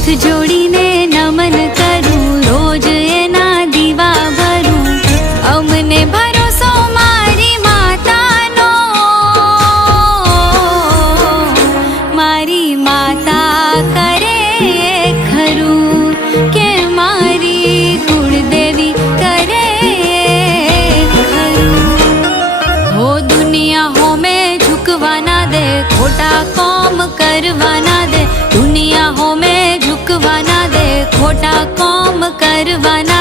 हाथ जोड़ीने नमन करूं, रोज एना दीवा भरूं। अमने भरोसो मारी मातानो, मारी माता करे खरूं के मारी कुलदेवी करे खरूं। हो दुनिया हो में झुकवाना दे, खोटा काम करवाना दे। दुनिया हो में झुकवाना दे, खोटा काम करवाना